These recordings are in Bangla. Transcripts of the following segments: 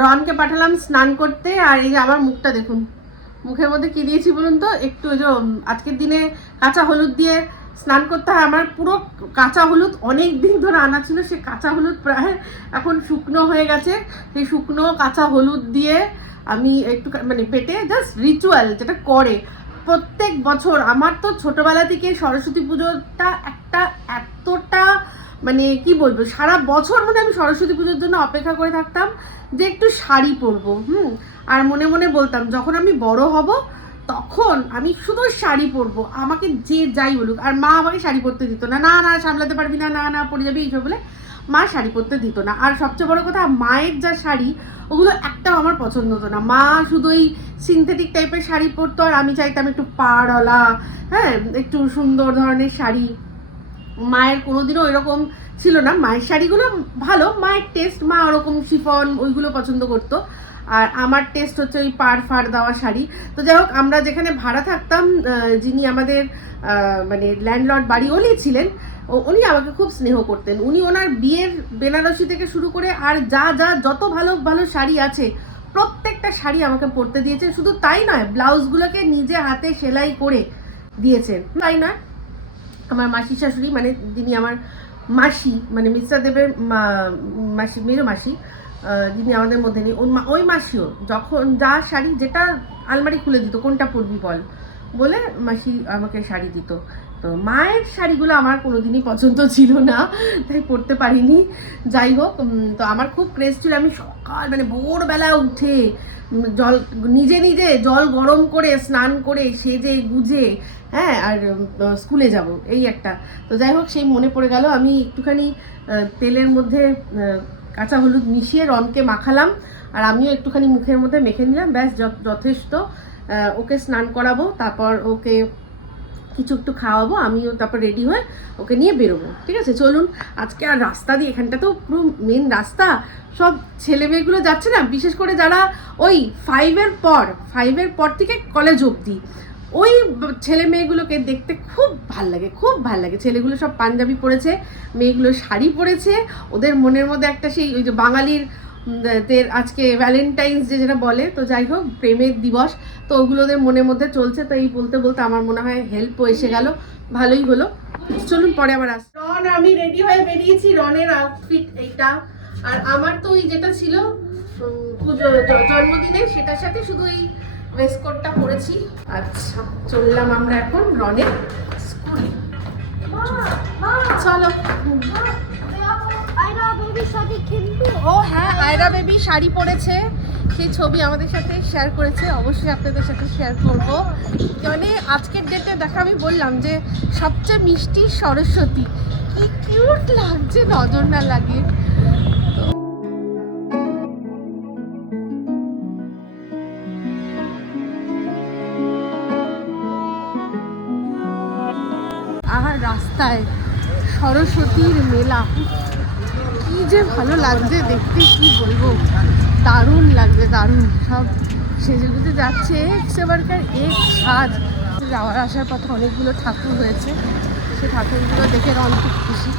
রনকে পাঠালাম স্নান করতে। আর এই যে আমার মুখটা দেখুন, মুখের মধ্যে কি দিয়েছি বলুন তো, একটু ওই যে আজকের দিনে কাঁচা হলুদ দিয়ে স্নান করতে হয়। আমার পুরো কাঁচা হলুদ অনেক দিন ধরে আনা ছিল, সে কাঁচা হলুদ প্রায় এখন শুকনো হয়ে গেছে। সেই শুকনো কাঁচা হলুদ দিয়ে আমি একটু মানে পেটে জাস্ট রিচুয়াল যেটা করে প্রত্যেক বছর। আমার তো ছোটবেলা থেকে সরস্বতী পুজোটা একটা এতটা মানে কি বলবো, সারা বছর মনে আমি সরস্বতী পুজোর জন্য অপেক্ষা করে থাকতাম যে একটু শাড়ি পরবো। আর মনে মনে বলতাম যখন আমি বড় হব তখন আমি শুধু শাড়ি পরবো, আমাকে যে যাই বলুক। আর মা আমাকে শাড়ি পরতে দিত না, না না সামলাতে পারবি না, না না পরে যাবি, এইসব বলে মা শাড়ি পরতে দিত না। আর সবচেয়ে বড় কথা, মায়ের যা শাড়ি ওগুলো একটাও আমার পছন্দ হতো না। মা শুধু ওই সিনথেটিক টাইপের শাড়ি পরতো, আর আমি চাইতাম একটু পাড়ওয়ালা, হ্যাঁ একটু সুন্দর ধরনের শাড়ি। মায়ের কোনোদিনও এরকম ছিল না। মায়ের শাড়িগুলো ভালো, মায়ের টেস্ট, মা ওরকম শিফন ওইগুলো পছন্দ করতো। আর আমার টেস্ট হচ্ছে ওই পাড় ফাড় দেওয়া শাড়ি। তো যাই হোক, আমরা যেখানে ভাড়া থাকতাম, যিনি আমাদের মানে ল্যান্ডলর্ড বাড়ি ওলি ছিলেন, উনি আমাকে খুব স্নেহ করতেন। উনি ওনার বিয়ের বেনারসি থেকে শুরু করে আর যা যা যত ভালো ভালো শাড়ি আছে প্রত্যেকটা শাড়ি আমাকে পরতে দিয়েছেন। শুধু তাই নয়, ব্লাউজগুলোকে নিজে হাতে সেলাই করে দিয়েছেন। তাই না, আমার মাসি শাশুড়ি মানে যিনি আমার মাসি, মানে মিস্টার দেবের মাসি, মেরো মাসি, যিনি আমাদের মধ্যে নেই, ওই মাসিও যখন যা শাড়ি যেটা আলমারি খুলে দিত, কোনটা পরবি বল বলে মাসি আমাকে শাড়ি দিত। তো মায়ের শাড়িগুলো আমার কোনোদিনই পছন্দ ছিল না, তাই পরতে পারিনি। যাই হোক, তো আমার খুব ক্রেজ ছিল। আমি সকাল মানে ভোরবেলা উঠে জল নিজে নিজে জল গরম করে স্নান করে সেজে গুজে, হ্যাঁ, আর স্কুলে যাব, এই একটা। তো যাই হোক, সেই মনে পড়ে গেল, আমি একটুখানি তেলের মধ্যে কাঁচা হলুদ মিশিয়ে রনকে মাখালাম, আর আমিও একটুখানি মুখের মধ্যে মেখে নিলাম, ব্যাস যথেষ্ট। ওকে স্নান করাবো, তারপর ওকে কিছু একটু খাওয়াবো, আমিও তারপর রেডি হয়ে ওকে নিয়ে বেরোবো। ঠিক আছে, চলুন। আজকে আর রাস্তা দিয়ে, এখানটা তো পুরো মেন রাস্তা, সব ছেলে মেয়েগুলো যাচ্ছে না, বিশেষ করে যারা ওই ফাইভের পর থেকে কলেজ অবধি, ওই ছেলে মেয়েগুলোকে দেখতে খুব ভাল লাগে, খুব ভাল লাগে। ছেলেগুলো সব পাঞ্জাবি পরেছে, মেয়েগুলো শাড়ি পরেছে, ওদের মনের মধ্যে একটা সেই ওই যে বাঙালির আজকে ভ্যালেন্টাইন্স ডে যেটা বলে, তো যাই হোক প্রেমের দিবস, তো ওগুলো ওদের মনের মধ্যে চলছে। তো এই বলতে বলতে আমার মনে হয় হেল্পও এসে গেল, ভালোই হলো। চলুন পরে আবার আসি। রন, আমি রেডি হয়ে বেরিয়েছি। রনের আউটফিট এইটা, আর আমার তো ওই যেটা ছিল পুজো জন্মদিনে, সেটার সাথে শুধু এই ওয়েস্টকোটটা পরেছি। আচ্ছা, চললাম আমরা এখন রনের স্কুলে। চলো। ও হ্যাঁ, আয়রা বেবি শাড়ি পরেছে, সেই ছবি আমাদের সাথে শেয়ার করেছে, অবশ্যই আপনাদের সাথে শেয়ার করব। মানে আজকের ডেটে দেখা, আমি বললাম যে সবচেয়ে মিষ্টি সরস্বতী, কি কিউট লাগছে, নজর না লাগে। আর রাস্তায় সরস্বতীর মেলা, কি যে ভালো লাগছে দেখতে, কি বলবো, দারুণ লাগছে, দারুণ। সব সেজেগুজে যাচ্ছে, একবার এক সাজ। যাওয়ার আসার পথে অনেকগুলো ঠাকুর হয়েছে, সে ঠাকুরগুলো দেখে রন খুব খুশি।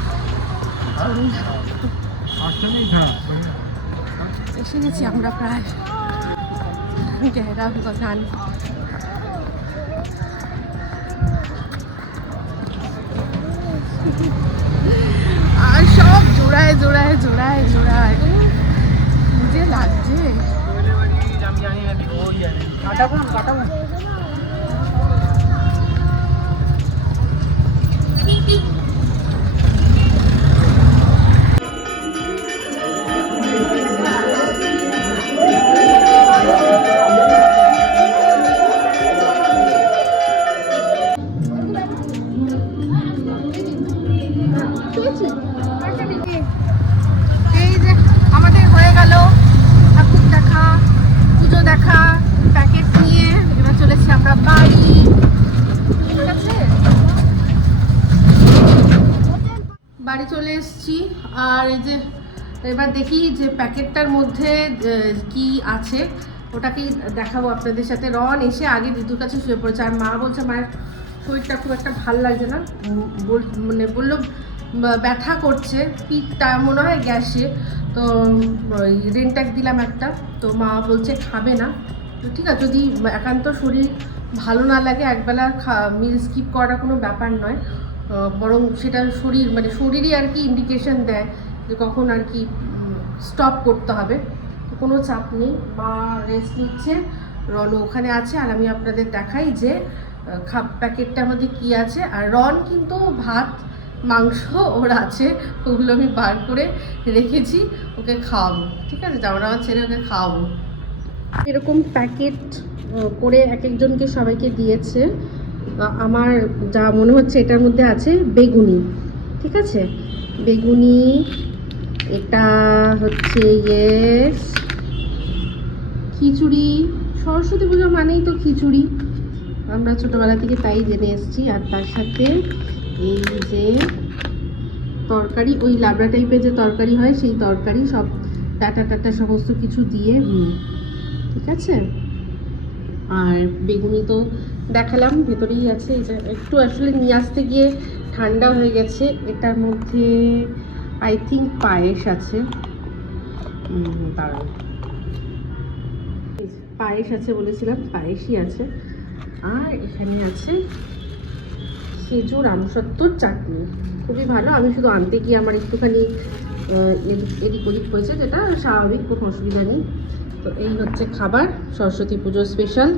এসে গেছি আমরা প্রায় গেরা বাগান। আর সব জোড়ায় জোড়ায় জোড়ায় জোড়ায় যে লাগছে। এই যে আমাদের হয়ে গেল ঠাকুর দেখা, পুজো দেখা, প্যাকেট নিয়ে এবার চলেছি আমরা বাড়ি। ঠিক আছে, বাড়ি চলে এসেছি। আর এই যে এবার দেখি যে প্যাকেটটার মধ্যে কি আছে, ওটাকেই দেখাবো আপনাদের সাথে। রন এসে আগে দিদুর কাছে শুয়ে পড়েছে, আর মা বলছে মায়ের শরীরটা খুব একটা ভাল লাগছে না, মানে বললো ব্যথা করছে, পিঠটা মনে হয় গ্যাসে। তো ওই রেন্টাক দিলাম একটা, তো মা বলছে খাবে না। তো ঠিক আছে, যদি একান্ত শরীর ভালো না লাগে একবেলা মিল স্কিপ করাটা কোনো ব্যাপার নয়, বরং সেটা শরীর মানে শরীরই আর কি ইন্ডিকেশন দেয় যে কখন আর কি স্টপ করতে হবে। তো কোনো চাপ নেই, মা রেস্ট নিচ্ছে, রন ওখানে আছে। আর আমি আপনাদের দেখাই যে প্যাকেটটার মধ্যে কী আছে। আর রন কিন্তু ভাত মাংস ওর আছে, ওগুলো আমি বার করে রেখেছি, ওকে খাওয়াবো। ঠিক আছে, যাওয়ার আমার ছেলে ওকে খাওয়াবো। এরকম প্যাকেট করে এক একজনকে সবাইকে দিয়েছে। আমার যা মনে হচ্ছে এটার মধ্যে আছে বেগুনি। ঠিক আছে, বেগুনি, এটা হচ্ছে খিচুড়ি। সরস্বতী পুজো মানেই তো খিচুড়ি, আমরা ছোটোবেলা থেকে তাই জেনে এসেছি। আর তার সাথে এই যে তরকারি, ওই লাবড়া টাইপের যে তরকারি হয় সেই তরকারি, সব ডাটা টাটা সমস্ত কিছু দিয়ে। ঠিক আছে, আর বেগুনি তো দেখালাম, ভেতরেই আছে। এই যে একটু আসলে নিয়ে আসতে গিয়ে ঠান্ডা হয়ে গেছে। এটার মধ্যে আই থিঙ্ক পায়েস আছে, দাঁড়ান, পায়েস আছে বলেছিলাম, পায়েসই আছে। আর এখানে আছে খেজুর আমসত্ত্বর চাটনি, খুবই ভালো। আমি শুধু আনতে গিয়ে আমার একটুখানি এদিক ওদিক হয়েছে, যেটা স্বাভাবিক, কোনো অসুবিধা নেই। তো এই হচ্ছে খাবার, সরস্বতী পুজোর স্পেশাল।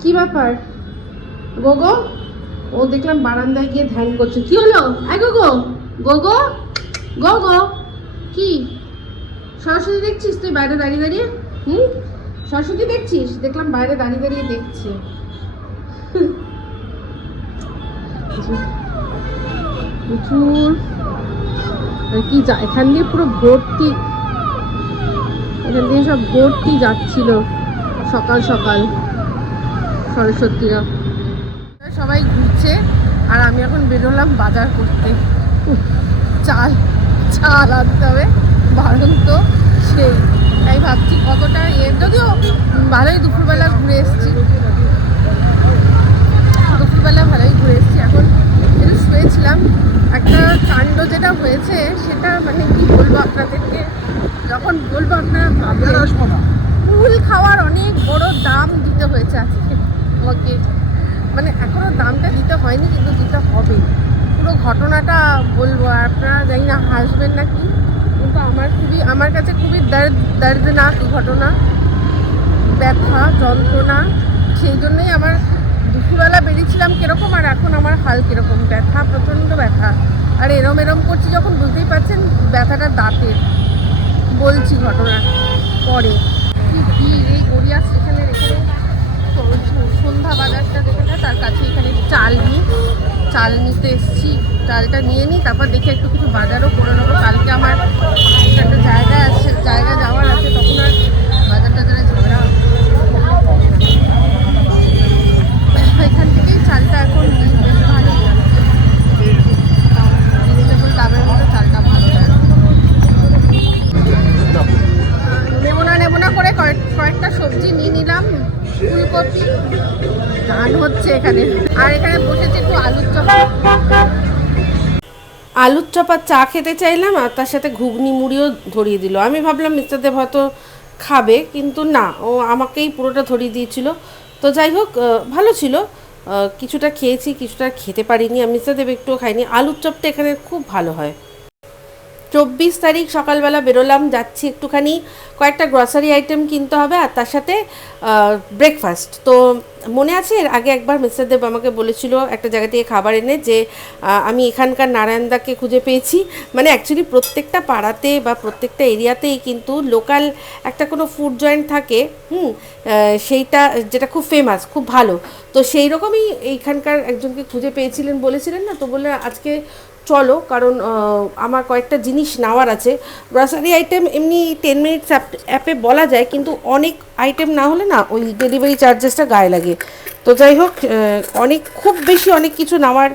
কি ব্যাপার গোগো? ও দেখলাম বারান্দায় গিয়ে ধ্যান করছে। কি হলো? গোগো গোগো গোগো, কি সরস্বতী দেখছিস তুই বাইরে দাঁড়িয়ে দাঁড়িয়ে? সরস্বতী দেখছিস? দেখলাম বাইরে দাঁড়িয়ে দাঁড়িয়ে দেখছে। প্রচুর আর কি, এখান দিয়ে পুরো ভর্তি, এখান দিয়ে সব ভর্তি যাচ্ছিল সকাল সকাল সরস্বতীরা। সবাই ঘুরছে আর আমি এখন বেরোলাম বাজার করতে। চাল চাল আনতে হবে, বারণ তো সেই, তাই ভাবছি কতটা যদিও ভালোই দুপুরবেলা ঘুরে এসেছি, দুপুরবেলা ভালোই ঘুরে এসেছি। এখন একটু শুয়েছিলাম, একটা কাণ্ড যেটা হয়েছে সেটা মানে কি বলবো আপনাদেরকে, যখন বলবো আপনারা ভাববেন। ফুল খাওয়ার অনেক বড় দাম দিতে হয়েছে আজকে আমাকে, মানে এখনো দামটা দিতে হয়নি কিন্তু দিতে হবে। পুরো ঘটনাটা বলবো, আপনারা জানি না হাসবেন নাকি, কিন্তু আমার কাছে খুবই দর্দনাক ঘটনা, ব্যথা যন্ত্রণা। সেই জন্যই আমার দুপুরবেলা বেরিয়েছিলাম কীরকম, আর এখন আমার হাল কীরকম, ব্যথা, প্রচণ্ড ব্যথা। আর এরম করছি যখন, বুঝতেই পারছেন ব্যথাটা দাঁতের। বলছি ঘটনা পরে। কি এই গড়িয়া স্টেশনের এখানে সন্ধ্যা বাজারটা যেখানে, তার কাছে এখানে চাল নিতে এসেছি। চালটা নিয়ে নিই, তারপর দেখে একটু কিছু বাজারও করে নেবো। কালকে আমার একটা জায়গা যাওয়ার আছে, তখন আর বাজার টাজারে ঝগড়া। এখান থেকেই চালটা এখন নিই, বেশ ভালোই লাগছে, রিজনেবল দামের মধ্যে চালটা ভালো লাগে। নেবো না করে কয়েকটা সবজি নিয়ে নিলাম, ফুলকপি, গান হচ্ছে এখানে। আর এখানে বসেছে একটু আলুর চপ আর চা খেতে চাইলাম, আর তার সাথে ঘুগনি মুড়িও ধরিয়ে দিল। আমি ভাবলাম মিস্টার দেব হয়তো খাবে, কিন্তু না, ও আমাকেই পুরোটা ধরিয়ে দিয়েছিল। তো যাই হোক, ভালো ছিল। কিছুটা খেয়েছি, কিছুটা খেতে পারিনি, আর মিস্টার দেব একটুও খাইনি। আলুর চপটা এখানে খুব ভালো হয়। 24 তারিখ সকালবেলা বেরোলাম, যাচ্ছি একটুখানি কয়েকটা গ্রসারি আইটেম কিনতে হবে, আর তার সাথে ব্রেকফাস্ট। তো মনে আছে এর আগে একবার মিস্টার দেব আমাকে বলেছিল একটা জায়গা থেকে খাবার এনে, যে আমি এখানকার নারায়ণদাকে খুঁজে পেয়েছি। মানে অ্যাকচুয়ালি প্রত্যেকটা পাড়াতে বা প্রত্যেকটা এরিয়াতেই কিন্তু লোকাল একটা কোনো ফুড জয়েন্ট থাকে, সেইটা যেটা খুব ফেমাস, খুব ভালো। তো সেই রকমই এইখানকার একজনকে খুঁজে পেয়েছিলেন, বলেছিলেন না, তো বললে আজকে চলো, কারণ আমার কয়েকটা জিনিস নেওয়ার আছে। গ্রসারি আইটেম এমনি 10 মিনিটস অ্যাপে বলা যায়, কিন্তু অনেক আইটেম না হলে না ওই ডেলিভারি চার্জেসটা গায়ে লাগে। তো যাই হোক, খুব বেশি অনেক কিছু নেওয়ার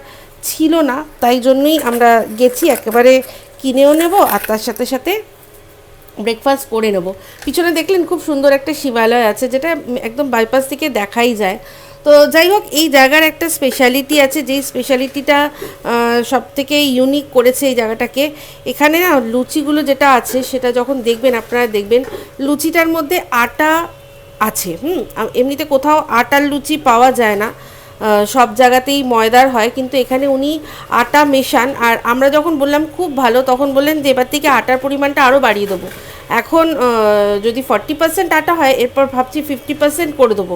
ছিল না, তাই জন্যই আমরা গেছি, একেবারে কিনেও নেব আর তার সাথে সাথে ব্রেকফাস্ট করে নেব। পিছনে দেখলেন খুব সুন্দর একটা শিবালয় আছে, যেটা একদম বাইপাস থেকে দেখাই যায়। তো যাই হোক, এই জায়গার একটা স্পেশালিটি আছে, যেই স্পেশালিটিটা সব থেকে ইউনিক করেছে এই জায়গাটাকে। এখানে না লুচিগুলো যেটা আছে সেটা যখন দেখবেন আপনারা দেখবেন লুচিটার মধ্যে আটা আছে। এমনিতে কোথাও আটার লুচি পাওয়া যায় না, সব জায়গাতেই ময়দার হয়, কিন্তু এখানে উনি আটা মেশান। আর আমরা যখন বললাম খুব ভালো, তখন বললেন যে এবার থেকে আটার পরিমাণটা আরও বাড়িয়ে দেবো। এখন যদি 40% আটা হয়, এরপর ভাবছি 50% করে দেবো,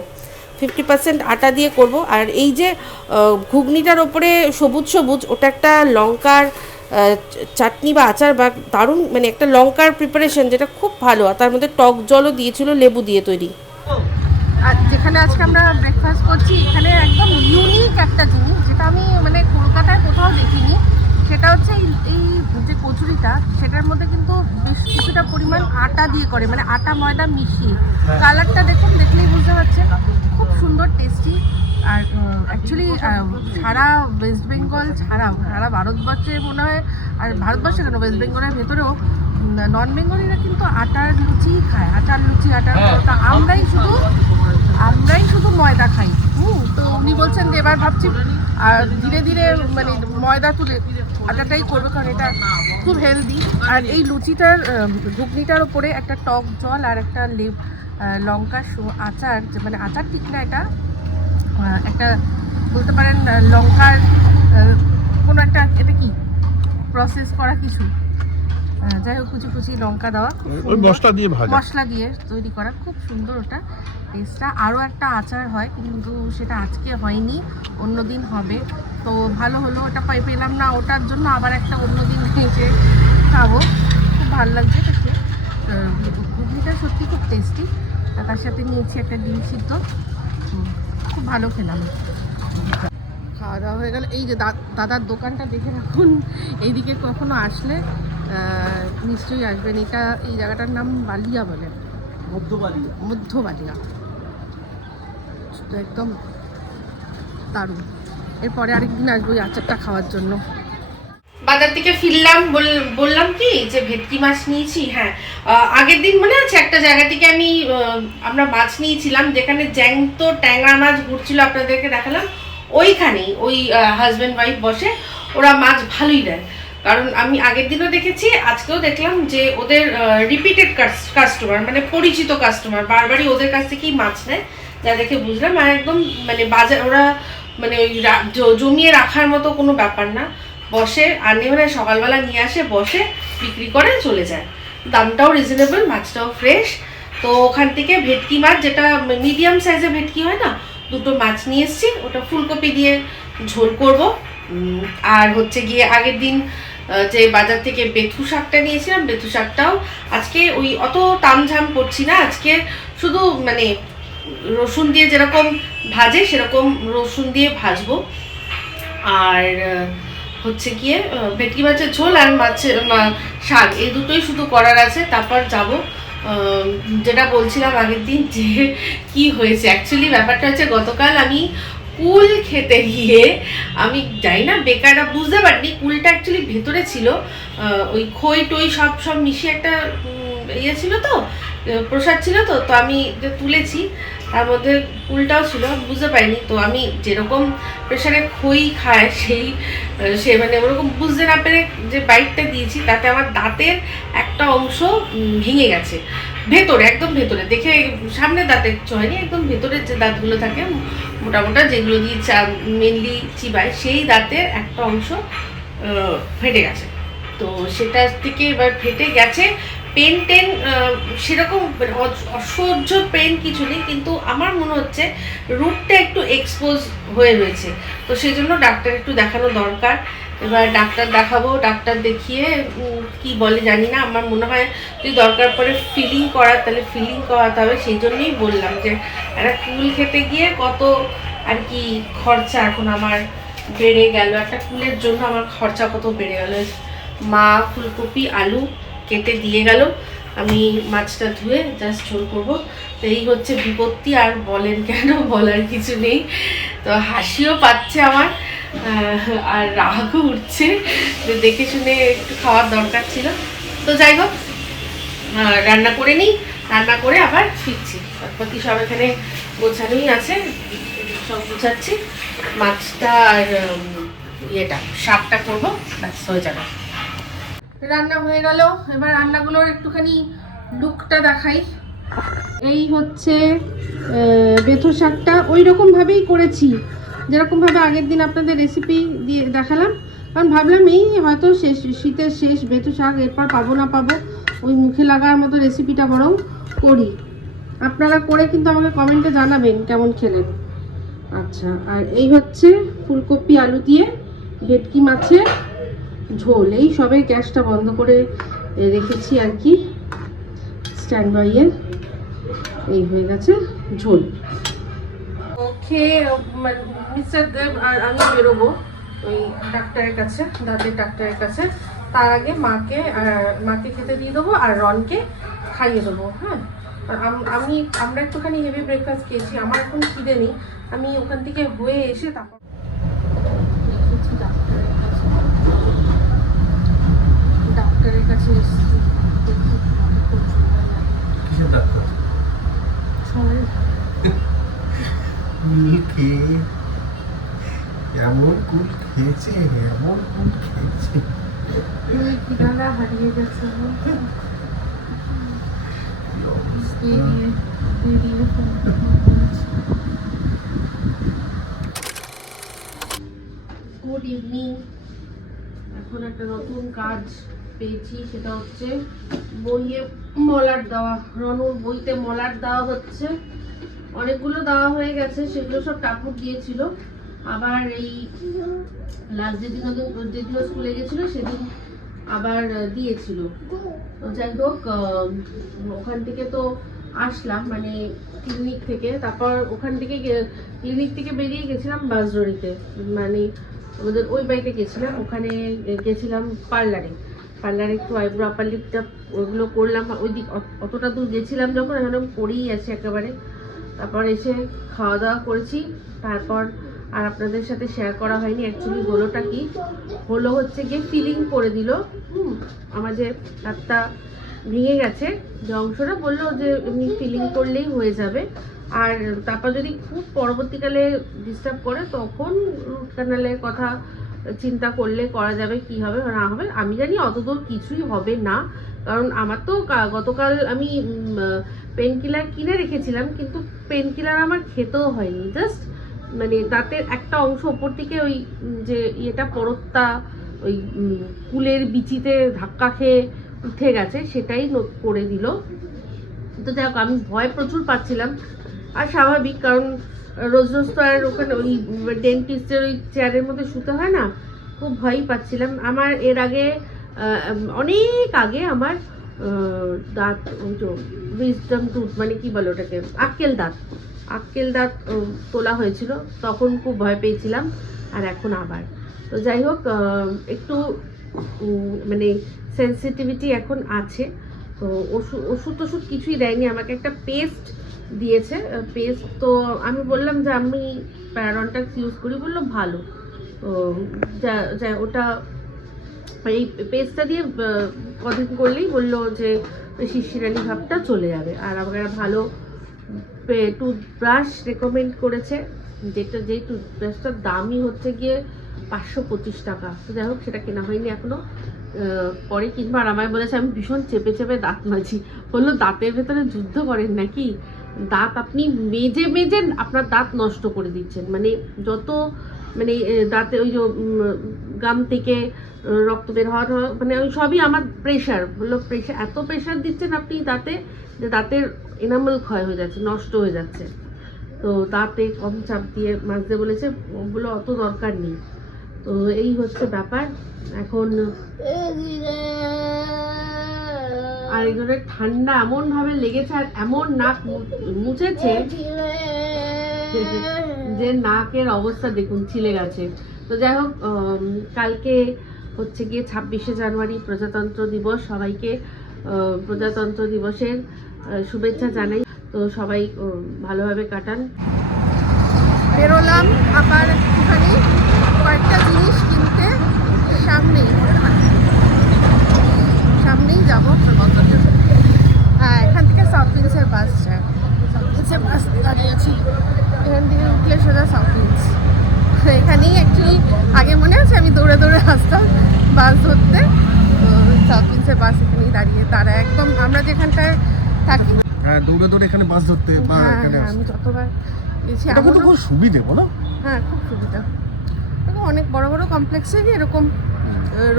50% আটা দিয়ে করব। আর এই যে ঘুগনিটার ওপরে সবুজ সবুজ, ওটা একটা লঙ্কার চাটনি বা আচার বা দারুণ, মানে একটা লঙ্কার প্রিপারেশন যেটা খুব ভালো। আর তার মধ্যে টক জলও দিয়েছিল, লেবু দিয়ে তৈরি। আর যেখানে আজকে আমরা ব্রেকফাস্ট করছি, এখানে একদম ইউনিক একটা জিনিস যেটা আমি মানে কলকাতায় কোথাও দেখিনি, সেটা হচ্ছে এই যে কচুরিটা, সেটার মধ্যে কিন্তু বেশ কিছুটা পরিমাণ আটা দিয়ে করে, মানে আটা ময়দা মিশিয়ে। কালারটা দেখুন, দেখলেই বুঝতে পারছেন, খুব সুন্দর টেস্টি। আর অ্যাকচুয়ালি সারা ওয়েস্ট বেঙ্গল ছাড়াও সারা ভারতবর্ষে মনে হয়, আর ভারতবর্ষে কেন, ওয়েস্ট বেঙ্গলের ভেতরেও নন বেঙ্গলিরা কিন্তু আটার লুচি খায়, আটার লুচি, আটার পরোটা। আমরাই শুধু ময়দা খাই। তো উনি বলছেন যে এবার ভাবছি আর ধীরে ধীরে মানে ময়দা তুলে আটাটাই করবো, কারণ এটা খুব হেলদি। আর এই লুচিটার ঘুগনিটার ওপরে একটা টক জল আর একটা লঙ্কা আচার, মানে আচার ঠিক না, এটা একটা বলতে পারেন লঙ্কার কোনো একটা, এটা কি প্রসেস করা কিছু, যাই হোক কুচি কুচি লঙ্কা দেওয়া, মশলা দিয়ে তৈরি করা, খুব সুন্দর ওটা টেস্টটা। আরও একটা আচার হয়, কিন্তু সেটা আজকে হয়নি, অন্য দিন হবে। তো ভালো হলো, ওটা পেলাম না, ওটার জন্য আবার একটা অন্য দিন এসে খাবো। খুব ভালো লাগছে দেখে, ঘুগনিটা সত্যি খুব টেস্টি। তার সাথে নিয়েছি একটা ডিম সিদ্ধ, খুব ভালো খেলাম। খাওয়া দাওয়া হয়ে গেল। এই যে দাদার দোকানটা দেখে রাখুন, এইদিকে কখনো আসলে নিশ্চয়ই আসবেন। এই জায়গাটার নাম বালিয়া বলে, মধ্য বালিয়া, একদম দারুণ। এরপরে আরেকদিন আসবো ওই আচারটা খাওয়ার জন্য। বাজার থেকে ফিরলাম, বললাম কি যে ভেটকি মাছ নিয়েছি। হ্যাঁ, আগের দিন মনে আছে একটা জায়গা থেকে আমরা মাছ নিয়েছিলাম, যেখানে জ্যান্ত ট্যাংরা মাছ ঘুরছিল, আপনাদেরকে দেখালাম। ওইখানেই ওই হাজব্যান্ড ওয়াইফ বসে, ওরা মাছ ভালোই দেয়। কারণ আমি আগের দিনও দেখেছি, আজকেও দেখলাম যে ওদের রিপিটেড কাস্টমার, মানে পরিচিত কাস্টমার, বারবারই ওদের কাছ থেকেই মাছ নেয়, যা দেখে বুঝলাম। আর একদম মানে বাজার, ওরা মানে ওই জমিয়ে রাখার মতো কোনো ব্যাপার না, বসে আনে, মানে সকালবেলা নিয়ে আসে, বসে বিক্রি করে চলে যায়। দামটাও রিজনেবল, মাছটাও ফ্রেশ। তো ওখান থেকে ভেটকি মাছ, যেটা মিডিয়াম সাইজের ভেটকি হয় না, দুটো মাছ নিয়ে এসেছি। ওটা ফুলকপি দিয়ে ঝোল করব। আর হচ্ছে গিয়ে আগের দিন যে বাজার থেকে বেথু শাকটা নিয়েছিলাম, বেথু শাকটাও আজকে ওই অত তামঝাম করছি না, আজকে শুধু মানে রসুন দিয়ে যেরকম ভাজে সেরকম রসুন দিয়ে ভাজবো। আর হচ্ছে গিয়ে ভেটকি মাছের ঝোল আর শাক, এই দুটোই শুধু করার আছে। তারপর যাব, যেটা বলছিলাম আগের দিন যে কি হয়েছে। অ্যাকচুয়ালি ব্যাপারটা হচ্ছে, গতকাল আমি কুল খেতে গিয়ে, আমি যাই না, বেকাররা বুঝতে পারিনি কুলটা অ্যাকচুয়ালি ভেতরে ছিল ওই খই টই সব মিশিয়ে একটা ইয়ে ছিল, তো প্রসাদ ছিল, তো আমি তুলেছি, তার মধ্যে কুলটাও ছিল, বুঝতে পারিনি। তো আমি যেরকম প্রেশারে খই খায় সে মানে ওরকম বুঝতে না পেরে যে বাইটটা দিয়েছি, তাতে আমার দাঁতের একটা অংশ ভেঙে গেছে, ভেতরে, একদম ভেতরে। দেখে সামনে দাঁতের হয়নি, একদম ভেতরের যে দাঁতগুলো থাকে মোটা মোটা, যেগুলো দিয়ে মেনলি চিবায়, সেই দাঁতের একটা অংশ ফেটে গেছে। তো সেটা থেকে এবার ফেটে গেছে। পেন সেরকম অসহ্য পেন কিছু নেই, কিন্তু আমার মনে হচ্ছে রুটটা একটু এক্সপোজ হয়ে রয়েছে, তো সেই জন্য ডাক্তার একটু দেখানো দরকার। এবার ডাক্তার দেখাবো, ডাক্তার দেখিয়ে কি বলে জানি না, আমার মনে হয় যদি দরকার পড়ে ফিলিং তাহলে ফিলিং করাতে হবে। সেই জন্যই বললাম যে একটা কুল খেতে গিয়ে কত আর কি খরচা এখন আমার বেড়ে গেল, একটা কুলের জন্য আমার খরচা কত বেড়ে গেল। মা ফুলকপি আলু কেটে দিয়ে গেল, আমি মাছটা ধুয়ে জাস্ট ঝোল করবো। তো এই হচ্ছে বিপত্তি, আর বলেন কেন, বলার কিছু নেই। তো হাসিও পাচ্ছে আমার, আর রাগও উঠছে, যে দেখে শুনে একটু খাওয়ার দরকার ছিল। তো যাই হোক, রান্না করে নিই, রান্না করে আবার ফিরছি। তারপর কি সব এখানে গোছানোই আছে, সব গুছাচ্ছি, মাছটা আর ইয়েটা শাকটা করবো, ব্যাস হয়ে যাবে। রান্না হয়ে গেল, এবার রান্নাগুলোর একটুখানি লুকটা দেখাই। এই হচ্ছে বেথো শাকটা ওই রকমভাবেই করেছি যেরকমভাবে আগের দিন আপনাদের রেসিপি দিয়ে দেখালাম, কারণ ভাবলাম এই হয়তো শেষ শীতের শেষ বেথো শাক, এরপর পাবো না পাবো, ওই মুখে লাগার মতো রেসিপিটা বরং করি। আপনারা করে কিন্তু আমাকে কমেন্টে জানাবেন কেমন খেলেন। আচ্ছা, আর এই হচ্ছে ফুলকপি আলু দিয়ে ভেটকি মাছের ঝোল। এই সবে গ্যাসটা বন্ধ করে রেখেছি আর কি স্ট্যান্ড বাইয়ে, এই হয়ে গেছে ঝোল। খেয়ে মিস্টার দেব আর আমি বেরোবো ওই ডাক্তারের কাছে, দাঁতের ডাক্তারের কাছে। তার আগে মাকে খেতে দিয়ে দেবো আর রনকে খাইয়ে দেবো। হ্যাঁ, আমরা একটুখানি হেভি ব্রেকফাস্ট খেয়েছি, আমার এখন খিদে নেই। আমি ওখান থেকে হয়ে এসে তারপর ডাক্তারের কাছে এসেছি। এমন কুল খেয়েছে, এমন কুল খেয়েছে, কিনারা হারিয়ে গেছে। Good evening. এখন একটা নতুন কাজ পেয়েছি, সেটা হচ্ছে বইয়ে মলাট দেওয়া। রনুর বইতে মলাট দেওয়া হচ্ছে, অনেকগুলো দেওয়া হয়ে গেছে, সেগুলো সব টাপুর দিয়েছিল। আবার এই লাস্ট যেদিন স্কুলে গেছিল সেদিন আবার দিয়েছিল। তো যাই হোক, ওখান থেকে তো আসলাম, মানে ক্লিনিক থেকে, তারপর ওখান থেকে ক্লিনিক থেকে বেরিয়ে গেছিলাম বাসডোরিতে, মানে আমাদের ওই বাড়িতে গেছিলাম। ওখানে গেছিলাম পার্লারে একটু আইব্রো আপার লিপটা ওইগুলো করলাম। ওই দিক অতটা দূর গেছিলাম যখন, এখন করেই আছি একেবারে। তারপর এসে খাওয়া দাওয়া করেছি, তারপর আর আপনাদের সাথে শেয়ার করা হয়নি। অ্যাকচুয়ালি হলোটা কি হলো হচ্ছে গিয়ে ফিলিং করে দিল। আমার যে দাঁতটা ভেঙে গেছে, যে অংশটা বললো যে এমনি ফিলিং করলেই হয়ে যাবে, আর তারপর যদি খুব পরবর্তীকালে ডিস্টার্ব করে তখন রুট ক্যানালের কথা চিন্তা করলে করা যাবে, কি হবে না হবে। আমি জানি অতদূর কিছুই হবে না, কারণ আমার তো গতকাল আমি পেন কিলার কিনে রেখেছিলাম, কিন্তু পেন কিলার আমার খেতেও হয়নি। জাস্ট মানে দাঁতের একটা অংশ ওপর থেকে ওই যে ইয়েটা পরতটা ওই কুলের বিচিতে ধাক্কা খেয়ে উঠে গেছে, সেটাই করে দিল। তো যাই হোক, আমি ভয় প্রচুর পাচ্ছিলাম, আর স্বাভাবিক, কারণ রোজ রোজ তো আর ওখানে ওই ডেন্টিস্টের ওই চেয়ারের মধ্যে শুতে হয় না, খুব ভয়ই পাচ্ছিলাম। আমার এর আগে অনেক আগে আমার দাঁত উইজডম টুথ, মানে কি বলে ওটাকে, আক্কেল দাঁত তোলা হয়েছিল, তখন খুব ভয় পেয়েছিলাম, আর এখন আবার। তো যাই হোক, একটু মানে সেন্সিটিভিটি এখন আছে। তো ওষুধ কিছুই দেয়নি, আমাকে একটা পেস্ট দিয়েছে। পেস্ট তো আমি বললাম যে আমি প্যারাডন্টাক্স ইউজ করি, বললো ভালো। তো যা ওটা এই পেস্টটা দিয়ে কদিন করলেই বললো যে শিরশিরানি ভাবটা চলে যাবে। আর আমাকে ভালো টুথব্রাশ রেকমেন্ড করেছে, যেই টুথব্রাশটার দামই হচ্ছে গিয়ে 525 টাকা। তো যাই হোক, সেটা কেনা হয়নি এখনো, পরে কিনবো। আর আমায় বলেছে আমি ভীষণ চেপে চেপে দাঁত মাজি। বললো দাঁতের ভেতরে যুদ্ধ করেন নাকি, দাঁত আপনি মেজে আপনার দাঁত নষ্ট করে দিচ্ছেন। মানে যত মানে দাঁতে ওই যে গাম থেকে রক্ত বের হওয়ার, মানে ওই সবই আমার প্রেশার। বললো এত প্রেশার দিচ্ছেন আপনি দাঁতে, যে দাঁতের এনামেল ক্ষয় হয়ে যাচ্ছে, নষ্ট হয়ে যাচ্ছে। তো দাঁতে কম চাপ দিয়ে মাজতে বলেছে, বললো অত দরকার নেই। তো এই হচ্ছে ব্যাপার এখন। আর এগুলো ঠান্ডা এমন ভাবে লেগেছে, আর এমন নাক মুছেছে যে নাকের অবস্থা দেখুন ছিলে গেছে। তো যাই হোক, কালকে হচ্ছে গিয়ে 26শে জানুয়ারি প্রজাতন্ত্র দিবস। সবাইকে প্রজাতন্ত্র দিবসের শুভেচ্ছা জানাই। তো সবাই ভালোভাবে কাটান। বেরোলাম আবার একটুখানি কয়েকটা জিনিস কিনতে, সামনেই যাবো। হ্যাঁ, এখান থেকে সাউথ প্রিন্সের বাস যায়, সাউথ প্রিন্সের বাস দাঁড়িয়ে আছি। এখান থেকে উঠলে সোজা সাউথ বাস এখানেই দাঁড়িয়ে, তারা একদম আমরা যেখানটায় থাকি। হ্যাঁ, দৌড়ে দৌড়ে এখানে বাস ধরতে বা হ্যাঁ এখানে হ্যাঁ, আমি যতবার গেছি এটা কিন্তু খুব সুবিধে বলো। হ্যাঁ, খুব সুবিধা। এরকম অনেক বড় বড় কমপ্লেক্সেরই এরকম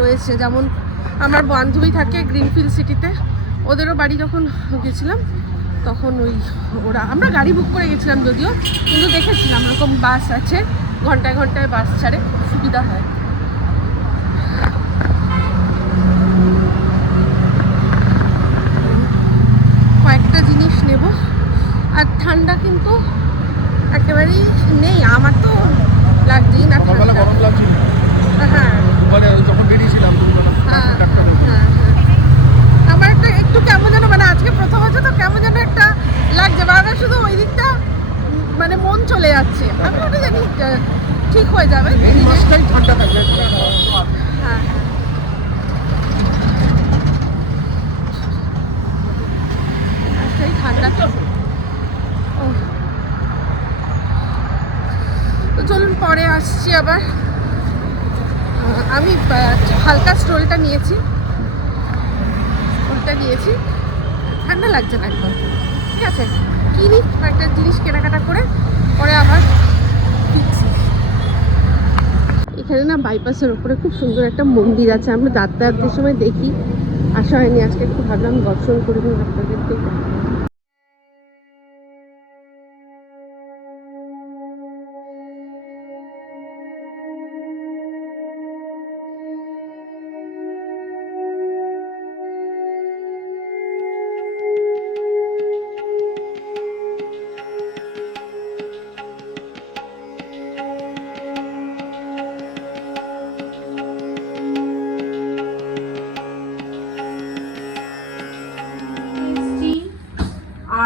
রয়েছে। যেমন আমার বান্ধবী থাকে গ্রিনফিল্ড সিটিতে, ওদেরও বাড়ি যখন গেছিলাম তখন আমরা গাড়ি বুক করে গেছিলাম যদিও, কিন্তু দেখেছিলাম এরকম বাস আছে, ঘন্টায় ঘন্টায় বাস ছাড়ে, সুবিধা হয়। কয়েকটা জিনিস নেব, আর ঠান্ডা কিন্তু একেবারেই নেই, আমার তো লাগছেই না সকালবেলা ঠান্ডা। গরম লাগছিল, হ্যাঁ মানে যখন বেরিয়েছিলাম দুপুরবেলা হ্যাঁ ডাক্তার হ্যাঁ হ্যাঁ। আমার একটু কেমন যেন, মানে আজকে প্রথম হচ্ছে তো কেমন যেন একটা লাগছে, বারবার শুধু ওই দিকটা মানে মন চলে যাচ্ছে। আমি ওটা জানি ঠিক হয়ে যাবে। এই মাসটাই ঠান্ডা থাকবে। হ্যাঁ সেই ঠান্ডা তো। তো চলুন পরে আসছি আবার। আমি হালকা স্ট্রোলটা নিয়েছি, ঠান্ডা লাগছে না একদম। ঠিক আছে, কিনি একটা জিনিস কেনাকাটা করে পরে আবার ফিরছি। এখানে না বাইপাসের উপরে খুব সুন্দর একটা মন্দির আছে, আমরা যাতায়াতের সময় দেখি, আসা হয়নি আজকে, একটু ভাবলাম দর্শন করে দিন আপনাদেরকে।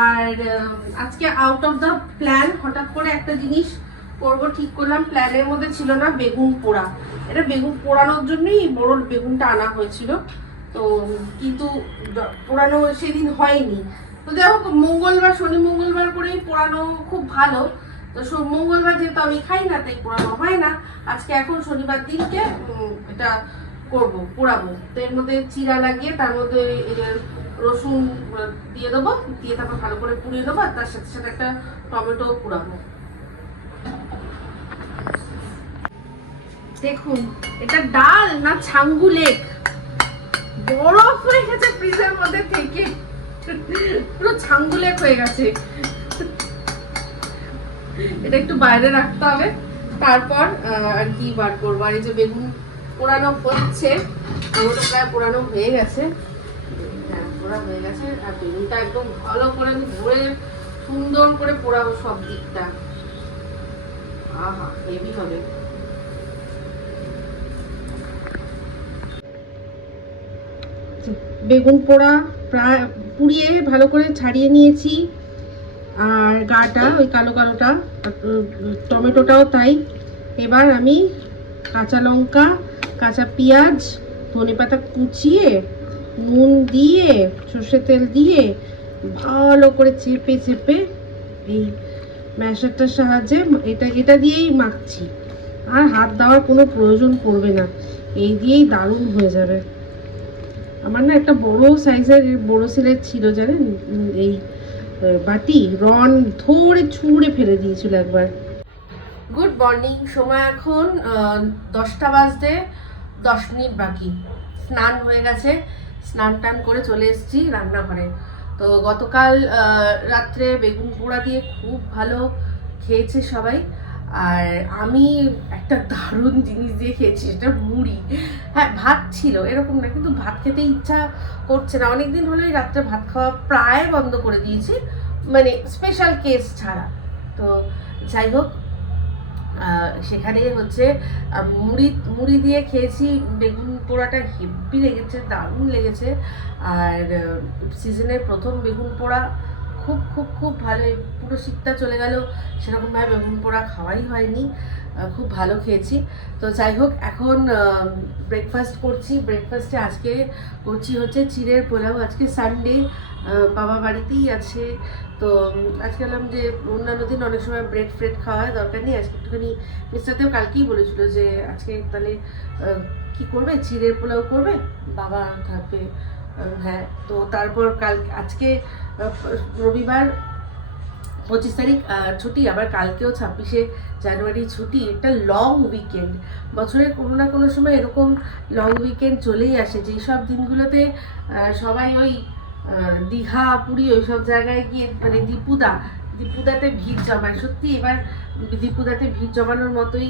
আর আজকে আউট অফ দ্য প্ল্যান হঠাৎ করে একটা জিনিস করবো ঠিক করলাম, প্ল্যানের মধ্যে ছিল না বেগুন পোড়া। এটা বেগুন পোড়ানোর জন্যই বড় বেগুনটা আনা হয়েছিল, তো কিন্তু পোড়ানো সেদিন হয়নি। তো যাই হোক, মঙ্গলবার শনি মঙ্গলবার করেই পোড়ানো খুব ভালো, তো মঙ্গলবার যেহেতু আমি খাই না তাই পোড়ানো হয় না। আজকে এখন শনিবার দিনকে এটা করবো, পোড়াবো। তো এর মধ্যে চিরা লাগিয়ে তার মধ্যে রসুন দিয়ে দেবো, দিয়ে তারপর ভালো করে পুড়িয়ে দেবো, আর তার সাথে সাথে একটা টমেটো পোড়াবো। দেখুন এটা ডাল না ছাঙ্গু লেক, বরফ হয়ে গেছে ফ্রিজের মধ্যে থেকে, পুরো ছাঙ্গু লেক হয়ে গেছে। এটা একটু বাইরে রাখতে হবে, তারপর আর কি বার করবো। আর এই যে বেগুন পোড়ানো হচ্ছে, পুরোটা প্রায় পোড়ানো হয়ে গেছে, পোড়া হয়ে গেছে। আর বেগুনটা একদম ভালো করে আমি ধরে সুন্দর করে পোড়াবো সব দিকটা, আহা হেভি হবে। বেগুন পোড়া প্রায় পুড়িয়ে ভালো করে ছাড়িয়ে নিয়েছি, আর গাটা ওই কালো কালোটা, টমেটোটাও তাই। এবার আমি কাঁচা লঙ্কা, কাঁচা পেঁয়াজ, ধনেপাতা কুচিয়ে, নুন দিয়ে, সর্ষের তেল দিয়ে ভালো করে চেপে চেপে এই ম্যাশারটার সাহায্যে এটা দিয়েই মাখছি, আর হাত দেওয়ার কোনো প্রয়োজন পড়বে না, এই দিয়েই দারুণ হয়ে যাবে। আমার না একটা বড় সাইজের বোরোসিলের ছিল জানেন, এই বাটি রন ধরে ছুঁড়ে ফেলে দিয়েছিল একবার। গুড মর্নিং, সময় এখন 10টা বাজতে 10 মিনিট বাকি। স্নান হয়ে গেছে, স্নান টান করে চলে এসেছি রান্নাঘরে। তো গতকাল রাত্রে বেগুন পোড়া দিয়ে খুব ভালো খেয়েছে সবাই, আর আমি একটা দারুণ জিনিস দিয়ে খেয়েছি, সেটা মুড়ি। হ্যাঁ, ভাত ছিল এরকম না, কিন্তু ভাত খেতে ইচ্ছা করছে না, অনেকদিন হলোই রাত্রে ভাত খাওয়া প্রায় বন্ধ করে দিয়েছি, মানে স্পেশাল কেস ছাড়া। তো যাই হোক, সেখানে হচ্ছে মুড়ি দিয়ে খেয়েছি। বেগুন পোড়াটা হেভি লেগেছে, দারুণ লেগেছে। আর সিজনের প্রথম বেগুন পোড়া খুব খুব খুব ভালো। পুরো শীতটা চলে গেল, সেরকমভাবে বেগুন পোড়া খাওয়াই হয়নি, খুব ভালো খেয়েছি। তো যাই হোক, এখন ব্রেকফাস্ট করছি। ব্রেকফাস্টে আজকে করছি হচ্ছে চিড়ের পোলাও। আজকে সানডে, বাবা বাড়িতেই আছে, তো আজকে বললাম যে অন্যান্য দিন অনেক সময় ব্রেড ফ্রেড খাওয়া হয়, দরকার নেই, আজকে একটুখানি মিস্টারদেব কালকেই বলেছিল যে আজকে তাহলে কি করবে, চিড়ের পোলাও করবে, বাবা থাকবে হ্যাঁ, তো তারপর কাল আজকে রবিবার 25 তারিখ ছুটি, আবার কালকেও 26শে জানুয়ারি ছুটি। একটা লং উইকেন্ড, বছরে কোনো না কোনো সময় এরকম লং উইকেন্ড চলেই আসে, যেই সব দিনগুলোতে সবাই ওই দীঘা পুরী ওই সব জায়গায় গিয়ে মানে দীপুদাতে ভিড় জমায়। সত্যি এবার দীপুদাতে ভিড় জমানোর মতোই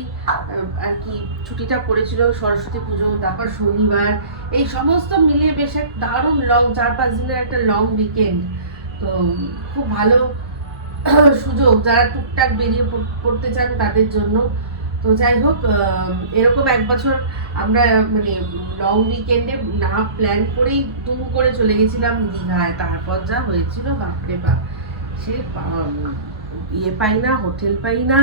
আর কি ছুটিটা পড়েছিল, সরস্বতী পুজো, তারপর শনিবার, এই সমস্ত মিলিয়ে বেশ এক দারুণ লং 4-5 দিনের একটা লং উইকেন্ড। তো খুব ভালো সুযোগ যারা টুকটাক বেরিয়ে পড়তে চান তাদের জন্য। তো যাই হোক, এরকম এক বছর আমরা মানে লং উইকেন্ডে না প্ল্যান করেই দুম করে চলে গেছিলাম দীঘায়। তারপর যা হয়েছিল বাপরে বাপ, সে ইয়ে পাই না, হোটেল পাই না,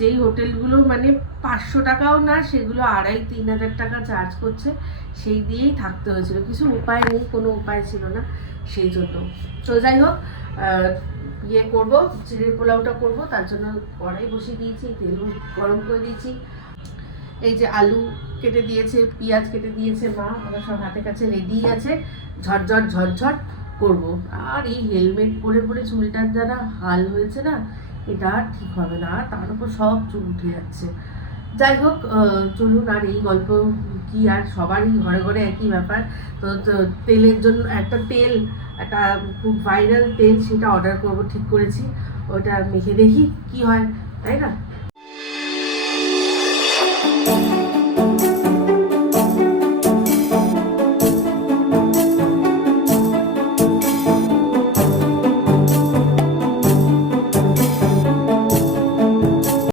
যেই হোটেলগুলো মানে 500 টাকাও না, সেগুলো 2500-3000 টাকা চার্জ করছে, সেই দিয়েই থাকতে হয়েছিল। কিছু উপায় নেই, কোনো উপায় ছিল না সেই জন্য। তো যাই হোক, ইয়ে করবো, চিড়ের পোলাওটা করবো, তার জন্য কড়াই বসিয়ে দিয়েছি, তেল গরম করে দিয়েছি। এই যে আলু কেটে দিয়েছে, পেঁয়াজ কেটে দিয়েছে মা, আমার সব হাতের কাছে রেডি আছে, ঝটঝট ঝটঝট করব। আর এই হেলমেট পরে পরে চুলটার যারা হাল হয়েছে না, এটা আর ঠিক হবে না, আর তার উপর সব চুল উঠে যাচ্ছে। যাই হোক, চলুন, আর এই গল্প কি, আর সবারই ঘরে ঘরে একই ব্যাপার। তো তেলের জন্য একটা খুব ভাইরাল তেল, সেটা অর্ডার করব ঠিক করেছি, ওটা মেখে দেখি কি হয়, তাই না?